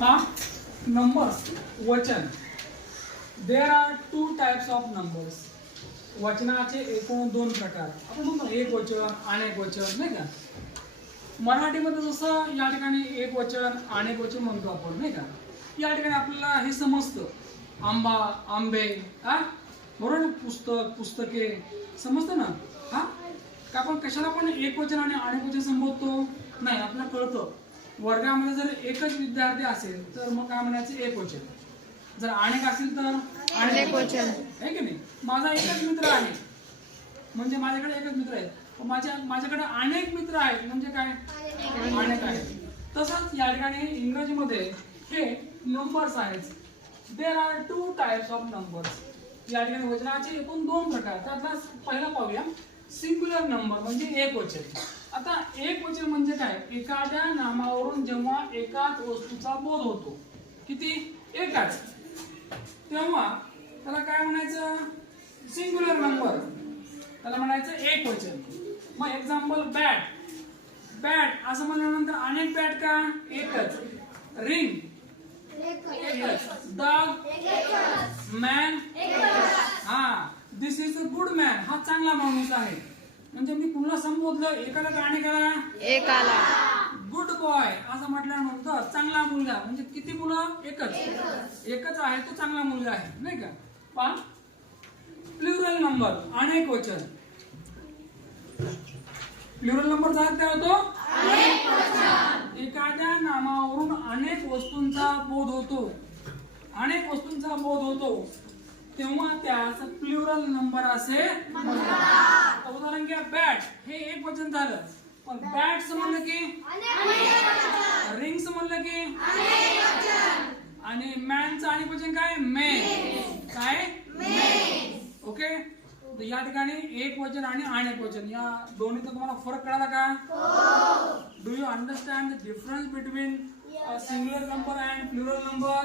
हा नंबर्स वचन. There are 2 types of numbers. वचनाचे एकूण 2 प्रकार. आपण म्हणतो एक वचन अनेक वचन, नाही का. मराठीमध्ये जसं या ठिकाणी एक वचन अनेक वचन म्हणतो आपण, नाही का. या ठिकाणी आपल्याला हे समजतं आंबा आंबे, हा बरोबर, पुस्तक पुस्तके समजतं ना. हा का आपण कशाला पण एक वचन आणि अनेक वचन संबोधतो नाही. आपल्याला कळतं वर्गामध्ये जर एकच विद्यार्थी असेल तर मग काय म्हणायचं एक वचन. जर अनेक असेल तर अनेक वचन, आहे की नाही. माझा एकच मित्र आहे म्हणजे माझ्याकडे एकच मित्र आहे. माझ्याकडे अनेक मित्र आहेत म्हणजे काय अनेक आहेत. तसंच या ठिकाणी इंग्रजीमध्ये हे नंबर्स आहेत. देर आर 2 टाइप्स ऑफ नंबर्स. या ठिकाणी वचनाचे एकूण 2 प्रकार. त्यातला पहिला पाहूया सिंग्युलर नंबर म्हणजे एक वचन. आता एक वचन म्हणजे काय, एखाद्या नामावरून जेव्हा एकाच वस्तूचा बोध होतो, किती एकाच, तेव्हा त्याला काय म्हणायचं सिंग्युलर नंबर, त्याला म्हणायचं एक वचन. मग एक्झाम्पल बॅट. बॅट असं म्हणल्यानंतर अनेक बॅट का एकच. रिंग एकच. डॉग मॅन हा दिस इज अ गुड मॅन, हा चांगला माणूस आहे. म्हणजे मी पुन्हा संबोधलं एकाला का अनेकाला एकाला. गुड बॉय असं म्हटल्यानंतर चांगला मुलगा म्हणजे किती मुलं एकच एकच आहे, तो चांगला मुलगा आहे, नाही का. पण प्लुरल नंबर अनेक वचन. प्लुरल नंबर काय होतो अनेक वचन. एखाद्या नामावरून अनेक वस्तूंचा बोध होतो, अनेक वस्तूंचा बोध होतो तेव्हा त्यास प्लुरल नंबर असे म्हणतात. उदाहरण घ्या बॅट, हे एक वचन झालं. पण बॅट्स म्हणलं की रिंग्स म्हणलं की आणि मॅनचं अनेक वचन काय मेन, काय ओके. या ठिकाणी एक वचन आणि अनेक वचन या दोन्हीचा तुम्हाला फरक कळाला का. Do you understand the difference between singular number and plural number.